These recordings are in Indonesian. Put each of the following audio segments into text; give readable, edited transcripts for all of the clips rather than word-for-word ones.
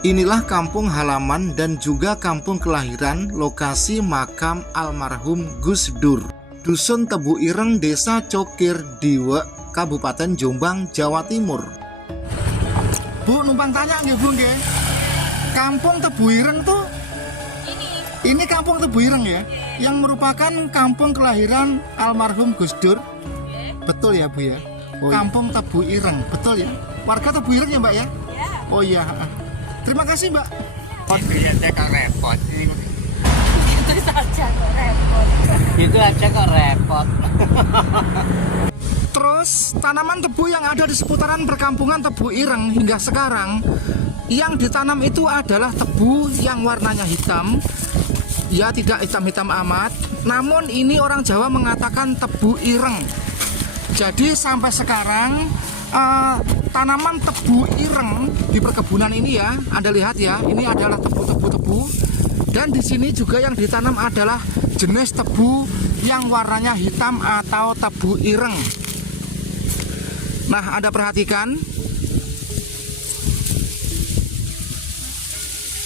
Inilah kampung halaman dan juga kampung kelahiran lokasi makam almarhum Gus Dur. Dusun Tebu Ireng, Desa Cokir, Diwe, Kabupaten Jombang, Jawa Timur. Bu, numpang tanya nggih Bu nggih. Kampung Tebu Ireng tuh ini kampung Tebu Ireng ya, yang merupakan kampung kelahiran almarhum Gus Dur. Betul ya Bu ya? Kampung Tebu Ireng, betul ya? Warga Tebu Ireng ya Mbak ya? Oh iya. Terima kasih Mbak. Repot. Itu saja kok repot. Itu aja kok repot. Terus tanaman tebu yang ada di seputaran perkampungan Tebu Ireng hingga sekarang, yang ditanam itu adalah tebu yang warnanya hitam. Ya, tidak hitam-hitam amat, namun ini orang Jawa mengatakan tebu ireng. Jadi sampai sekarang tanaman tebu ireng di perkebunan ini ya, Anda lihat ya, ini adalah tebu. Dan di sini juga yang ditanam adalah jenis tebu yang warnanya hitam atau tebu ireng. Nah, Anda perhatikan.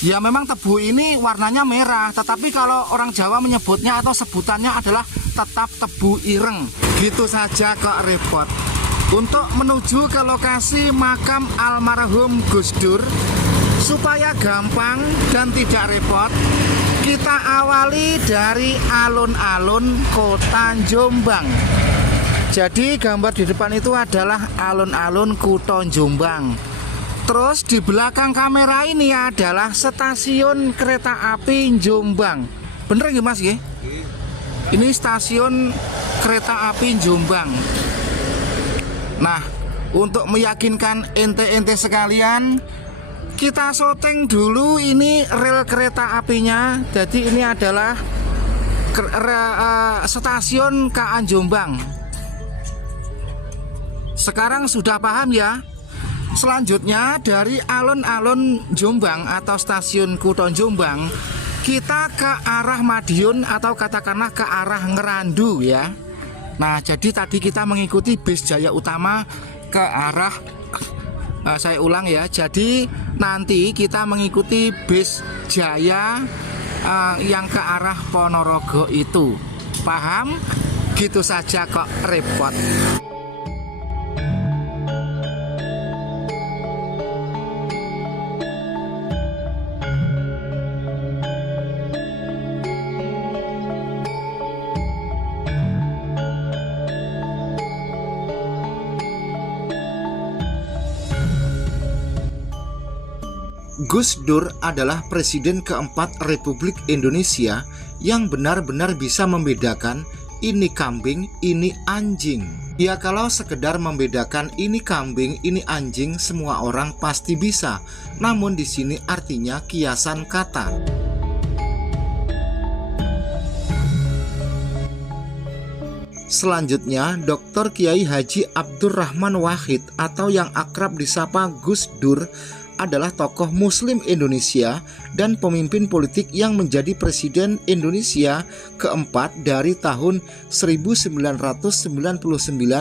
Ya, memang tebu ini warnanya merah, tetapi kalau orang Jawa menyebutnya atau sebutannya adalah tetap tebu ireng. Gitu saja kok repot. Untuk menuju ke lokasi makam almarhum Gus Dur, supaya gampang dan tidak repot, kita awali dari alun-alun kota Jombang. Jadi gambar di depan itu adalah alun-alun kota Jombang. Terus di belakang kamera ini adalah stasiun kereta api Jombang. Bener nggih Mas nggih? Ini stasiun kereta api Jombang. Nah, untuk meyakinkan ente-ente sekalian, kita syuting dulu ini rel kereta apinya. Jadi ini adalah stasiun KA Jombang. Sekarang sudah paham ya? Selanjutnya dari alun-alun Jombang atau stasiun Kuto Jombang, kita ke arah Madiun atau katakanlah ke arah Ngerandu ya. Nah, jadi tadi kita mengikuti bis Jaya Utama ke arah saya ulang ya. Jadi nanti kita mengikuti bis Jaya yang ke arah Ponorogo itu. Paham? Gitu saja kok repot. Gus Dur adalah presiden keempat Republik Indonesia yang benar-benar bisa membedakan ini kambing, ini anjing. Ya, kalau sekedar membedakan ini kambing, ini anjing, semua orang pasti bisa. Namun di sini artinya kiasan kata. Selanjutnya, Dr. Kiai Haji Abdurrahman Wahid atau yang akrab disapa Gus Dur adalah tokoh Muslim Indonesia dan pemimpin politik yang menjadi Presiden Indonesia keempat dari tahun 1999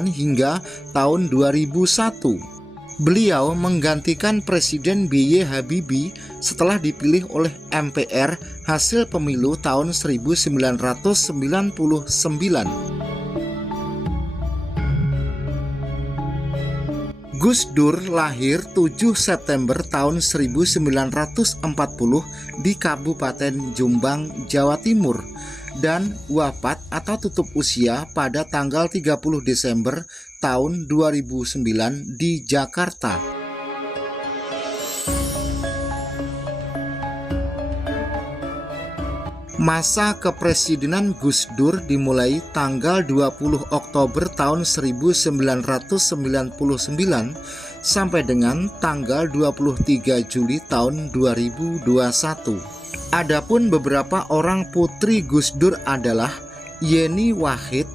hingga tahun 2001. Beliau menggantikan Presiden B.J. Habibie setelah dipilih oleh MPR hasil pemilu tahun 1999. Gus Dur lahir 7 September tahun 1940 di Kabupaten Jombang, Jawa Timur dan wafat atau tutup usia pada tanggal 30 Desember tahun 2009 di Jakarta. Masa kepresidenan Gus Dur dimulai tanggal 20 Oktober tahun 1999 sampai dengan tanggal 23 Juli tahun 2021. Adapun beberapa orang putri Gus Dur adalah Yeni Wahid,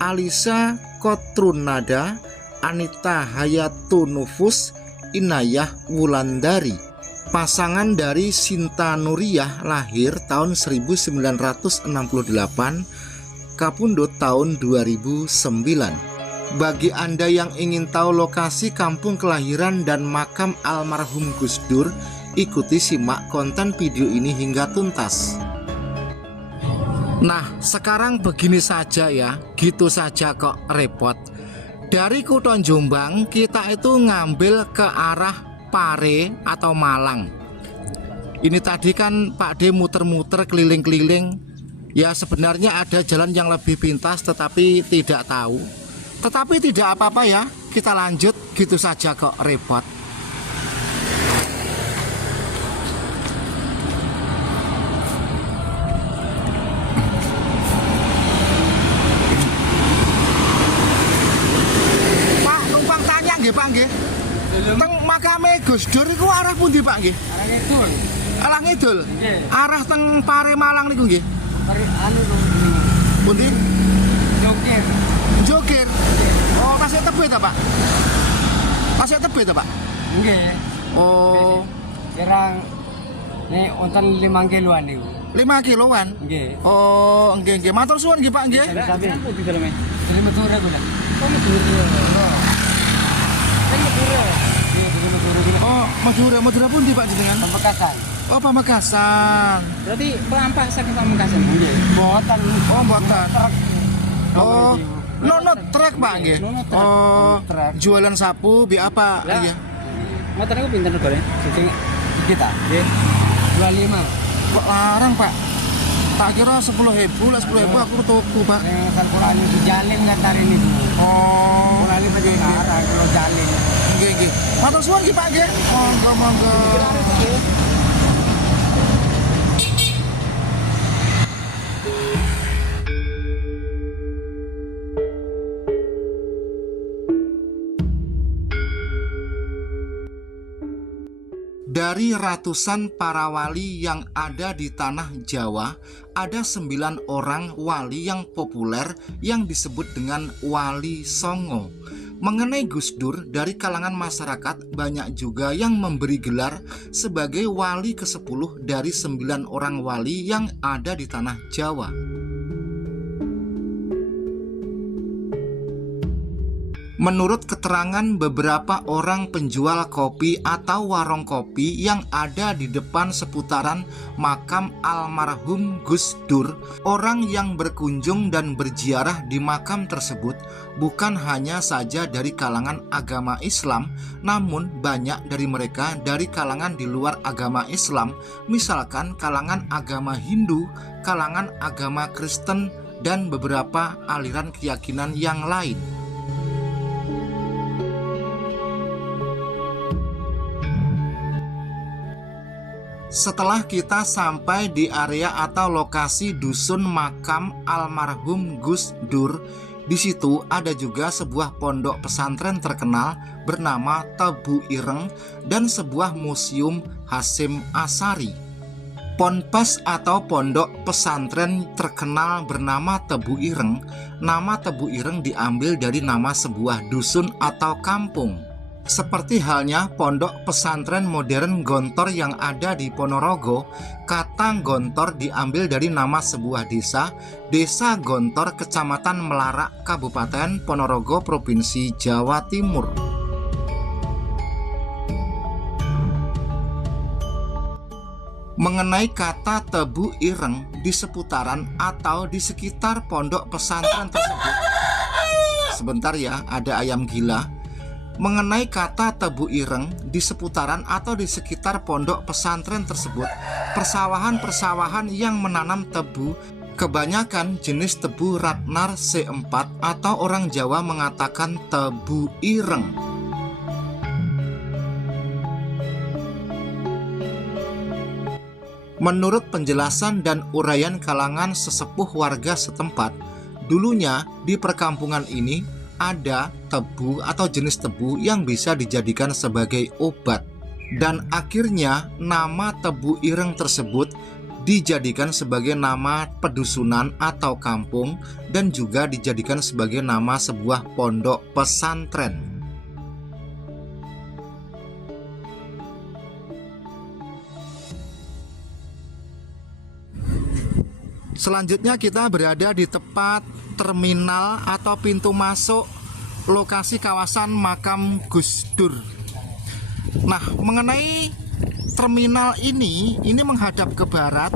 Alisa Kotrunada, Anita Hayatunufus, Inayah Wulandari. Pasangan dari Sinta Nuriyah lahir tahun 1968, kapundhut tahun 2009. Bagi Anda yang ingin tahu lokasi kampung kelahiran dan makam almarhum Gus Dur Ikuti simak konten video ini hingga tuntas. Nah, sekarang begini saja ya, gitu saja kok repot. Dari Kutha Jombang kita itu ngambil ke arah Pare atau Malang. Ini tadi kan Pak D muter-muter keliling-keliling. Ya sebenarnya ada jalan yang lebih pintas tetapi tidak tahu. Tetapi tidak apa-apa ya, kita lanjut, gitu saja kok repot. Nggih Pak nggih. Teng makame Gus Dur iku arah pundi Pak nggih? Arah ngidul. Arah ngidul. Nggih. Arah teng Pare Malang niku nggih. Pare anu to. Pundi? Jokir. Jokir. Oh, tasik tebe ta Pak? Tasik tebe ta Pak? Nggih. Oh, Kirang nek wonten 5 kiloan niku. 5 kiloan. Nggih. Oh, nggih. Matur suwun nggih Pak nggih. Sampe di daleme. Dari Madura kula. Oh, Madura. Oh, Madura pundi Pak jenengan? Pamekasan. Oh, Pamekasan. Berarti pelampah saking Pamekasan. Nggih. Mboten. Oh, mboten. Truk. Oh, nono trek Pak nggih. Nono trek. Oh, Trek. jualan sapu bi apa? Lah. Iya. Motor niku pinten regane? Sing kita. Nggih. 25. Kok larang Pak? Tak kira 10.000 lah, 10.000 aku tuku Pak. Kan kula niku jalin kan tari niku. Oh, Kula niku nggih, nggih. arah kula jalin. Nggih. Matur suwun nggih Pak nggih. Monggo. Dari ratusan para wali yang ada di tanah Jawa, ada 9 orang wali yang populer yang disebut dengan Wali Songo. Mengenai Gus Dur, dari kalangan masyarakat banyak juga yang memberi gelar sebagai wali ke-10 dari 9 orang wali yang ada di tanah Jawa. Menurut keterangan beberapa orang penjual kopi atau warung kopi yang ada di depan seputaran makam almarhum Gus Dur, orang yang berkunjung dan berziarah di makam tersebut bukan hanya saja dari kalangan agama Islam, namun banyak dari mereka dari kalangan di luar agama Islam, misalkan kalangan agama Hindu, kalangan agama Kristen, dan beberapa aliran keyakinan yang lain. Setelah kita sampai di area atau lokasi dusun makam almarhum Gus Dur, di situ ada juga sebuah pondok pesantren terkenal bernama Tebu Ireng dan sebuah museum Hasyim Asy'ari. Ponpes atau pondok pesantren terkenal bernama Tebu Ireng. Nama Tebu Ireng diambil dari nama sebuah dusun atau kampung. Seperti halnya pondok pesantren modern Gontor yang ada di Ponorogo, kata Gontor diambil dari nama sebuah desa, Desa Gontor, Kecamatan Melarak, Kabupaten Ponorogo, Provinsi Jawa Timur. Mengenai kata Tebu Ireng, di seputaran atau di sekitar pondok pesantren tersebut. Sebentar ya, ada ayam gila. Mengenai kata Tebu Ireng, di seputaran atau di sekitar pondok pesantren tersebut, persawahan-persawahan yang menanam tebu, kebanyakan jenis tebu Ratnar C4 atau orang Jawa mengatakan Tebu Ireng. Menurut penjelasan dan uraian kalangan sesepuh warga setempat, dulunya di perkampungan ini ada tebu atau jenis tebu yang bisa dijadikan sebagai obat. Dan akhirnya nama Tebu Ireng tersebut dijadikan sebagai nama pedusunan atau kampung dan juga dijadikan sebagai nama sebuah pondok pesantren. Selanjutnya kita berada di tepat terminal atau pintu masuk lokasi kawasan makam Gus Dur. Nah, mengenai terminal ini menghadap ke barat.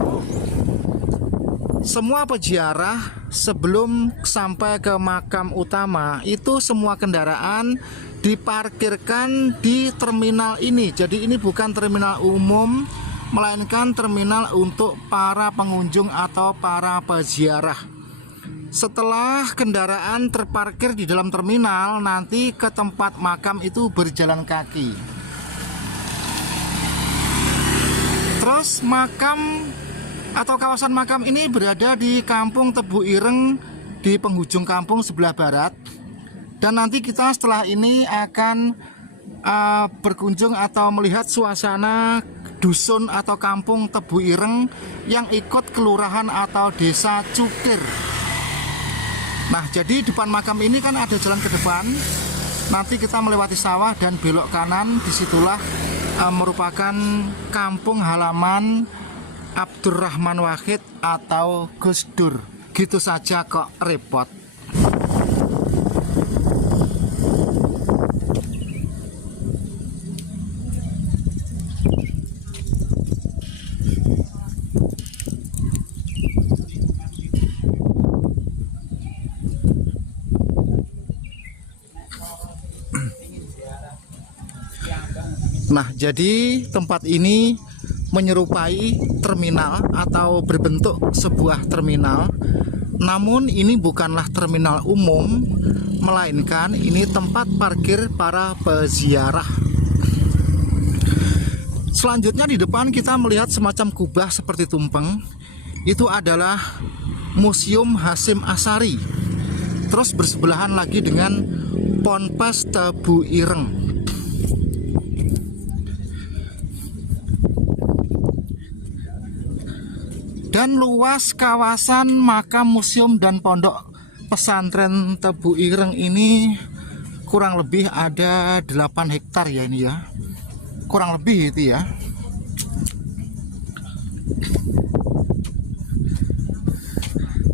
Semua peziarah sebelum sampai ke makam utama itu semua kendaraan diparkirkan di terminal ini. Jadi ini bukan terminal umum, melainkan terminal untuk para pengunjung atau para peziarah. Setelah kendaraan terparkir di dalam terminal, nanti ke tempat makam itu berjalan kaki. Terus makam atau kawasan makam ini berada di Kampung Tebu Ireng di penghujung kampung sebelah barat. Dan nanti kita setelah ini akan berkunjung atau melihat suasana dusun atau Kampung Tebu Ireng yang ikut kelurahan atau desa Cukir. Nah, jadi depan makam ini kan ada jalan ke depan. Nanti kita melewati sawah dan belok kanan, disitulah merupakan kampung halaman Abdurrahman Wahid atau Gus Dur. Gitu saja kok repot. Nah, jadi tempat ini menyerupai terminal atau berbentuk sebuah terminal. Namun ini bukanlah terminal umum, melainkan ini tempat parkir para peziarah. Selanjutnya di depan kita melihat semacam kubah seperti tumpeng. Itu adalah Museum Hasyim Asy'ari. Terus bersebelahan lagi dengan Ponpes Tebu Ireng. Dan luas kawasan makam, museum, dan pondok pesantren Tebu Ireng ini kurang lebih ada 8 hektar ya ini ya. Kurang lebih itu ya.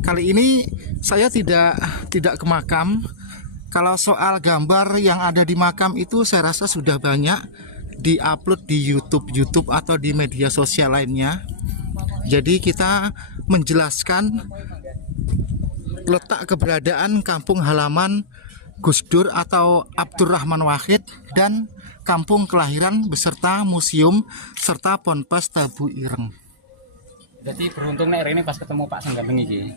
Kali ini saya tidak ke makam. Kalau soal gambar yang ada di makam itu saya rasa sudah banyak diupload di YouTube atau di media sosial lainnya. Jadi kita menjelaskan letak keberadaan kampung halaman Gus Dur atau Abdurrahman Wahid dan kampung kelahiran beserta museum serta Ponpes Tebu Ireng. Jadi beruntung nek ini pas ketemu Pak Sengganteng iki.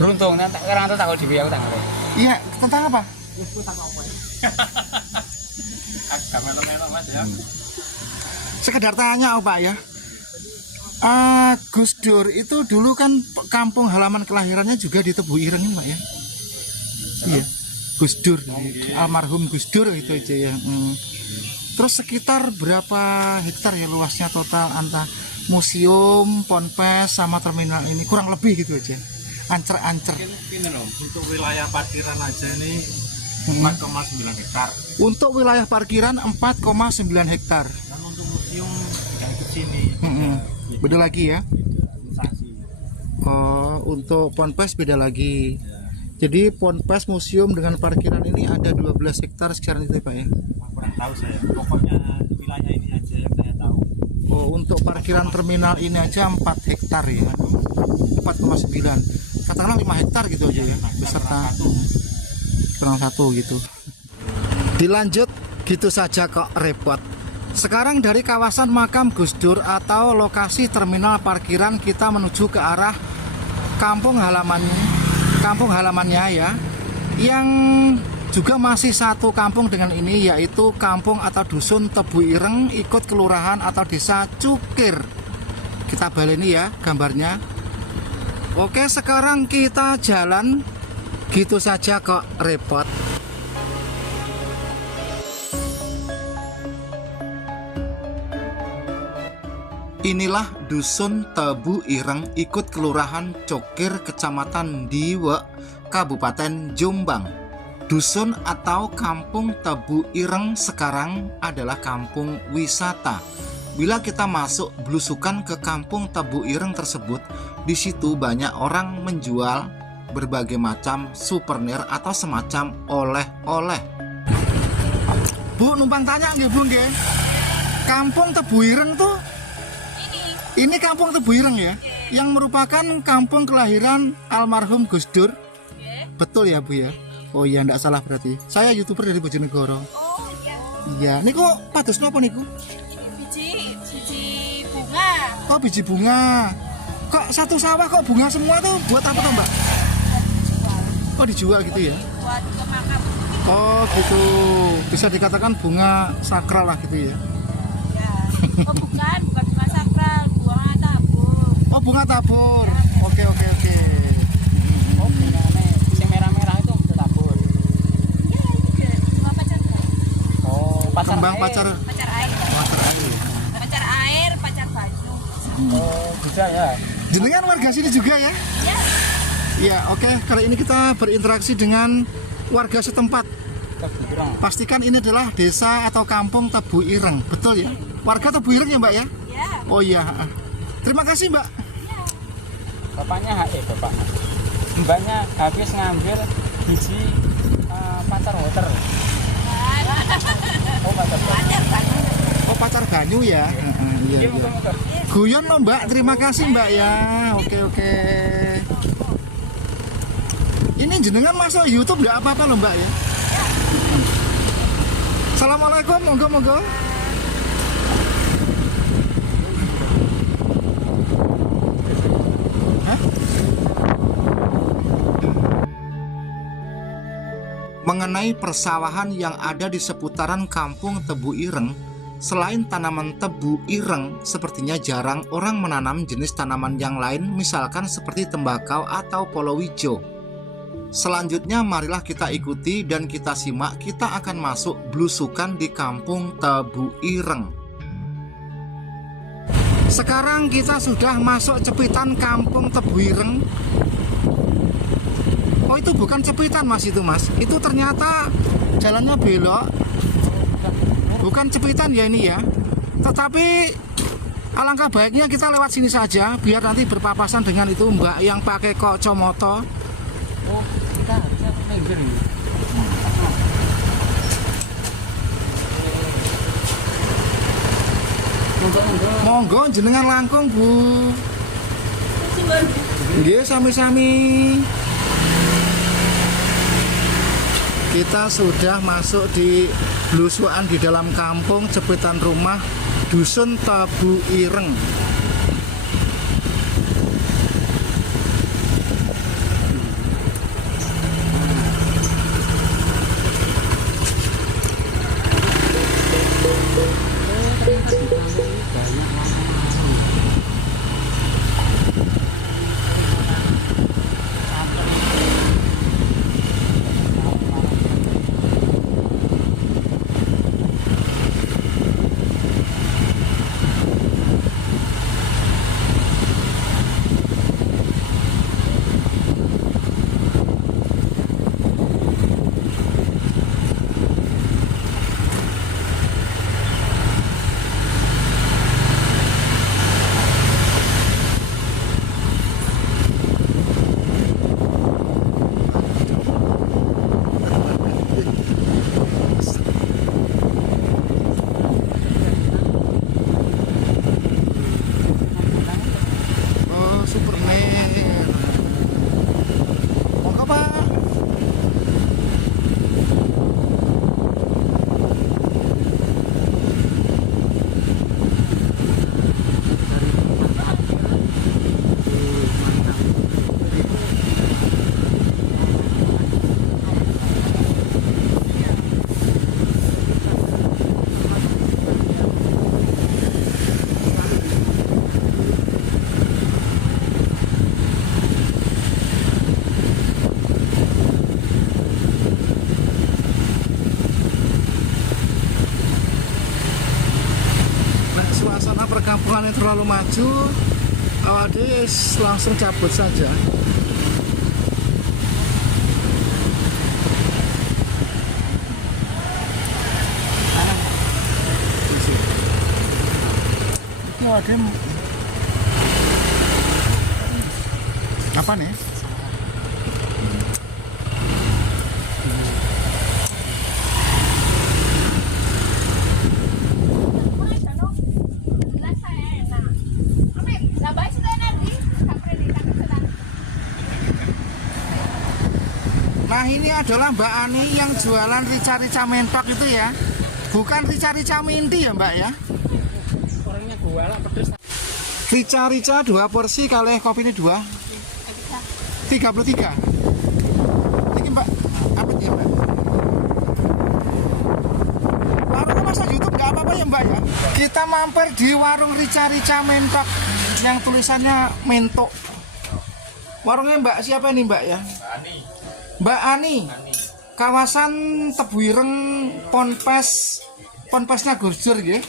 Beruntung nek sekarang tak kalau dhewe aku tak ngerti. Iya, tentang apa? Aku tak apa ya. Agak melo-melo Mas ya. Sekedar tanya oh Pak ya. Gus Dur itu dulu kan kampung halaman kelahirannya juga di Tebu Ireng ini Pak ya. Iya. Gus Dur, almarhum Gus Dur itu aja ya. Terus sekitar berapa hektar ya luasnya total antara museum, ponpes sama terminal ini? Kurang lebih gitu aja. Ancer-ancer. Ini loh, untuk wilayah parkiran aja ini 4,9 hektar. Untuk wilayah parkiran 4,9 hektar. Dan untuk museum yang di sini Beda lagi ya. saksi. Oh, untuk ponpes beda lagi. Jadi ponpes, museum dengan parkiran ini ada 12 hektar sekarang itu Pak ya. Kurang tahu saya. Pokoknya wilayah ini aja yang saya tahu. Oh, untuk parkiran terminal ini aja 4 hektar ya. 4,9. Katakanlah 5 hektar gitu aja ya. Beserta kurang satu gitu. Dilanjut gitu saja kok repot. Sekarang dari kawasan makam Gus Dur atau lokasi terminal parkiran kita menuju ke arah kampung halamannya ya, yang juga masih satu kampung dengan ini, yaitu kampung atau dusun Tebu Ireng ikut kelurahan atau desa Cukir. Kita baleni ya gambarnya. Oke, sekarang kita jalan. Gitu saja kok repot. Inilah dusun Tebu Ireng ikut kelurahan Cukir, kecamatan Diwe, Kabupaten Jombang. Dusun atau kampung Tebu Ireng sekarang adalah kampung wisata. Bila kita masuk belusukan ke kampung Tebu Ireng tersebut, di situ banyak orang menjual berbagai macam souvenir atau semacam oleh-oleh. Bu, numpang tanya nggih Bu nggih. Kampung Tebu Ireng tuh ini Kampung Tebu Ireng ya, yang merupakan kampung kelahiran almarhum Gus Dur. Betul ya Bu ya? Oh iya, enggak salah berarti. Saya YouTuber dari Bojonegoro. Oh Iya, iya. niku pados napa niku? Biji bunga. Oh, biji bunga. Kok satu sawah kok bunga semua tuh buat apa tuh, Mbak? Oh, dijual gitu ya? Buat ke makam. Oh, gitu. Bisa dikatakan bunga sakral lah gitu ya. Ya. Oh bukan bunga sakral, bunga tabur. Oh, bunga tabur. Oke, oke, oke. Oh, bunganya sing merah-merah itu bisa tabur. Ya ini deh, bunga pacar. Oh, pacar Kembang air. pacar Pacar air. pacar air. Pacar air, pacar baju. Oh, bisa ya. Jenengan warga sini juga ya? Ya. Iya, oke. Kali ini kita berinteraksi dengan warga setempat. Tebu Ireng. Pastikan ini adalah desa atau kampung Tebu Ireng, betul ya? Warga Tebu Ireng ya, Mbak ya? Ya. Oh iya. Terima kasih, Mbak. Bapaknya bapak. Mbaknya habis ngambil biji pacar water. Oh, pacar water. Oh, pacar banyu ya? Iya, iya. Muka-muka. Guyon loh, Mbak. Terima kasih, Mbak ya. Oke, oke. Ini jenengan masuk YouTube nggak apa-apa loh, Mbak ya? Assalamualaikum, monggo. Hah? Mengenai persawahan yang ada di seputaran kampung Tebu Ireng, selain tanaman tebu ireng, sepertinya jarang orang menanam jenis tanaman yang lain, misalkan seperti tembakau atau polowijo. Selanjutnya marilah kita ikuti dan kita simak, kita akan masuk blusukan di kampung Tebu Ireng. Sekarang kita sudah masuk cepitan kampung Tebu Ireng. Oh, itu bukan cepitan Mas, itu Mas. Itu ternyata jalannya belok. Bukan cepitan ya ini ya. Tetapi alangkah baiknya kita lewat sini saja biar nanti berpapasan dengan itu Mbak yang pakai kacamata. Oh, kita harusnya ke pinggir ini. Monggo jenengan langkung, Bu. Nggih, sami-sami. Kita sudah masuk di blusukan di dalam kampung cepitan rumah Dusun Tebu Ireng. Oh, Superman. Monggo, Pak. Nah, suasana perkampungan yang terlalu maju, awadis langsung cabut saja. Ini awadis apa nih? adalah Mbak Ani yang jualan rica-rica mentok itu ya. Bukan rica-rica minti ya Mbak ya. Orangnya gua lah pedes. Rica-rica 2 porsi kalih kopi ini 2. 33. Ini Mbak, apa ya Mbak? Warungnya masa YouTube nggak apa-apa ya Mbak ya? Kita mampir di warung rica-rica mentok yang tulisannya mentok. Warungnya Mbak siapa ini Mbak ya? Mbak Ani. Kawasan Tebu Ireng Ponpesnya Gus Dur nggih.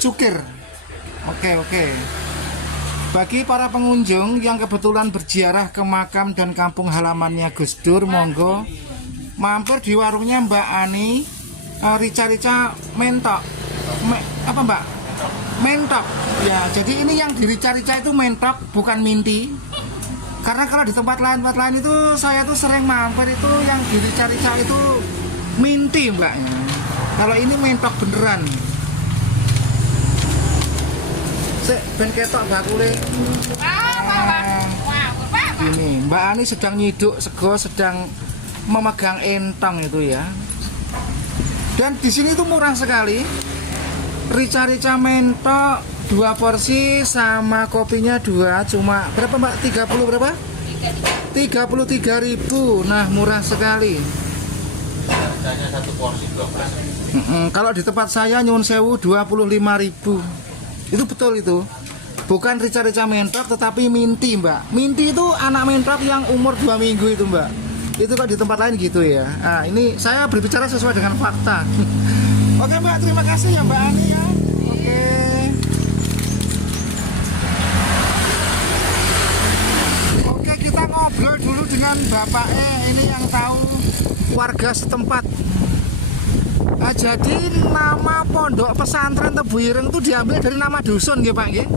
Cukir. Oke. Bagi para pengunjung yang kebetulan berziarah ke makam dan kampung halamannya Gus Dur, monggo mampir di warungnya Mbak Ani, rica-rica mentok. Apa Mbak? Mentok. Ya, jadi ini yang di rica-rica itu mentok, bukan minti. Karena kalau di tempat lain itu saya tuh sering mampir itu yang di rica-rica itu minti Mbak. Kalau ini mentok beneran. Sik ben ketok bakule. Ini Mbak Ani sedang nyiduk sego, sedang memegang entong itu ya. Dan di sini tuh murah sekali. Rica-rica mentok 2 porsi sama kopinya 2 cuma berapa Mbak? 30 berapa? 33.000. Nah, murah sekali. Harganya 1 porsi 12. Kalau di tempat saya nyuwun sewu 25.000. Itu betul itu. Bukan rica-rica mentok tetapi minti Mbak. Minti itu anak mentok yang umur 2 minggu itu Mbak. Itu kok di tempat lain gitu ya. Nah, ini saya berbicara sesuai dengan fakta. Oke Mbak, terima kasih ya Mbak Ani ya. Oke. Oke, kita ngobrol dulu dengan bapaknya ini yang tahu warga setempat. Nah, jadi nama pondok pesantren Tebu Ireng itu diambil dari nama dusun nggih Pak nggih?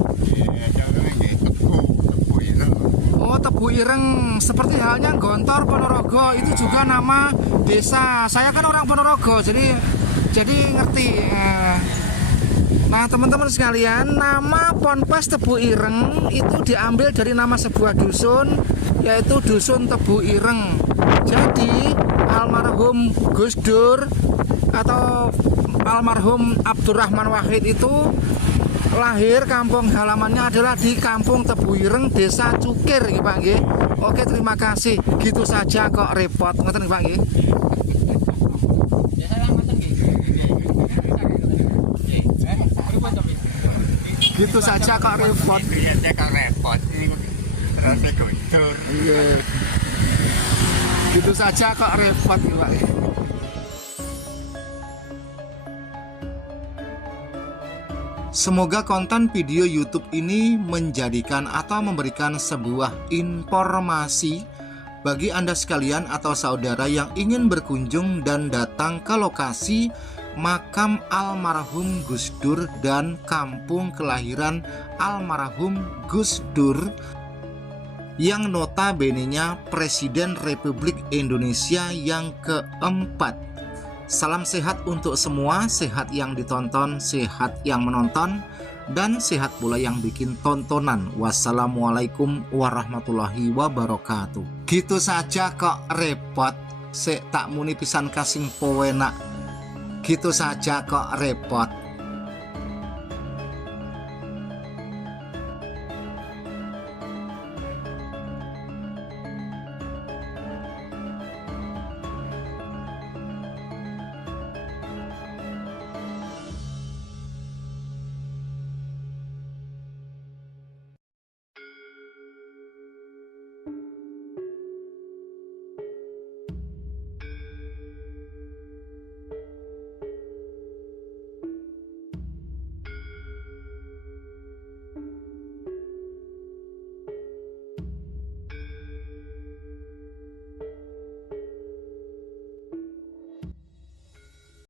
Tebu Ireng. Oh, Tebu Ireng, seperti halnya Gontor Ponorogo itu juga nama desa. Saya kan orang Ponorogo, jadi ngerti. Nah, teman-teman sekalian, nama Ponpes Tebu Ireng itu diambil dari nama sebuah dusun, yaitu Dusun Tebu Ireng. Jadi almarhum Gus Dur atau almarhum Abdurrahman Wahid itu lahir, kampung halamannya adalah di Kampung Tebu Ireng, Desa Cukir nggih Pak nggih. Oke, terima kasih. Gitu saja kok repot. Ngoten nggih Pak nggih. Gitu saja kok repot. Iya, kok repot. Terus Guntur. Iya. Gitu saja kok repot Pak. Semoga konten video YouTube ini menjadikan atau memberikan sebuah informasi bagi Anda sekalian atau saudara yang ingin berkunjung dan datang ke lokasi makam almarhum Gus Dur dan kampung kelahiran almarhum Gus Dur yang notabene-nya Presiden Republik Indonesia yang keempat. Salam sehat untuk semua, sehat yang ditonton, sehat yang menonton, dan sehat pula yang bikin tontonan. Wassalamualaikum warahmatullahi wabarakatuh. Gitu saja kok repot, sik tak muni pisan kasing pewenak. Gitu saja kok repot.